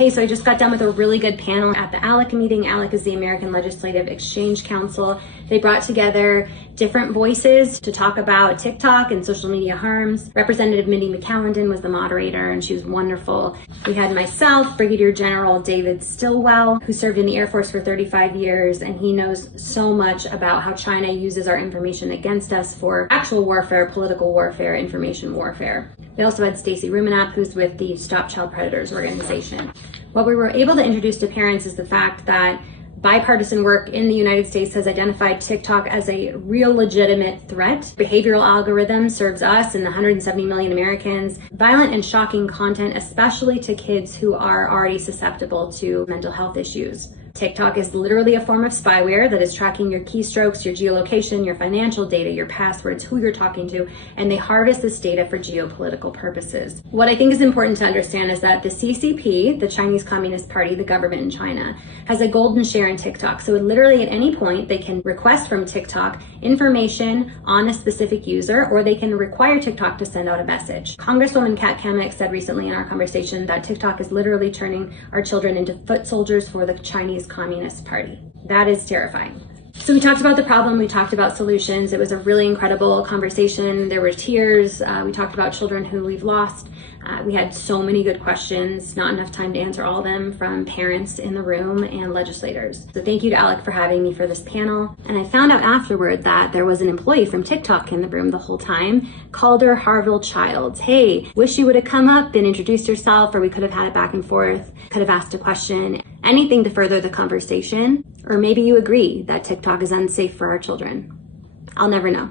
Hey, so I just got done with a really good panel at the ALEC meeting. ALEC is the American Legislative Exchange Council. They brought together different voices to talk about TikTok and social media harms. Representative Mindy McCallendon was the moderator, and she was wonderful. We had myself, Brigadier General David Stilwell, who served in the Air Force for 35 years, and he knows so much about how China uses our information against us for actual warfare, political warfare, information warfare. We also had Stacey Rumenap, who's with the Stop Child Predators organization. What we were able to introduce to parents is the fact that bipartisan work in the United States has identified TikTok as a real legitimate threat. Behavioral algorithm serves us and the 170 million Americans violent and shocking content, especially to kids who are already susceptible to mental health issues. TikTok is literally a form of spyware that is tracking your keystrokes, your geolocation, your financial data, your passwords, who you're talking to, and they harvest this data for geopolitical purposes. What I think is important to understand is that the CCP, the Chinese Communist Party, the government in China, has a golden share in TikTok. So literally at any point, they can request from TikTok information on a specific user, or they can require TikTok to send out a message. Congresswoman Kat Cammack said recently in our conversation that TikTok is literally turning our children into foot soldiers for the Chinese Communist Party. That is terrifying. So we talked about the problem, we talked about solutions. It was a really incredible conversation. There were tears. We talked about children who we've lost. We had so many good questions, not enough time to answer all of them, from parents in the room and legislators. So thank you to ALEC for having me for this panel. And I found out afterward that there was an employee from TikTok in the room the whole time, Calder Harville Childs. Hey, wish you would have come up and introduced yourself, or we could have had it back and forth, could have asked a question, anything to further the conversation. Or maybe you agree that TikTok is unsafe for our children. I'll never know.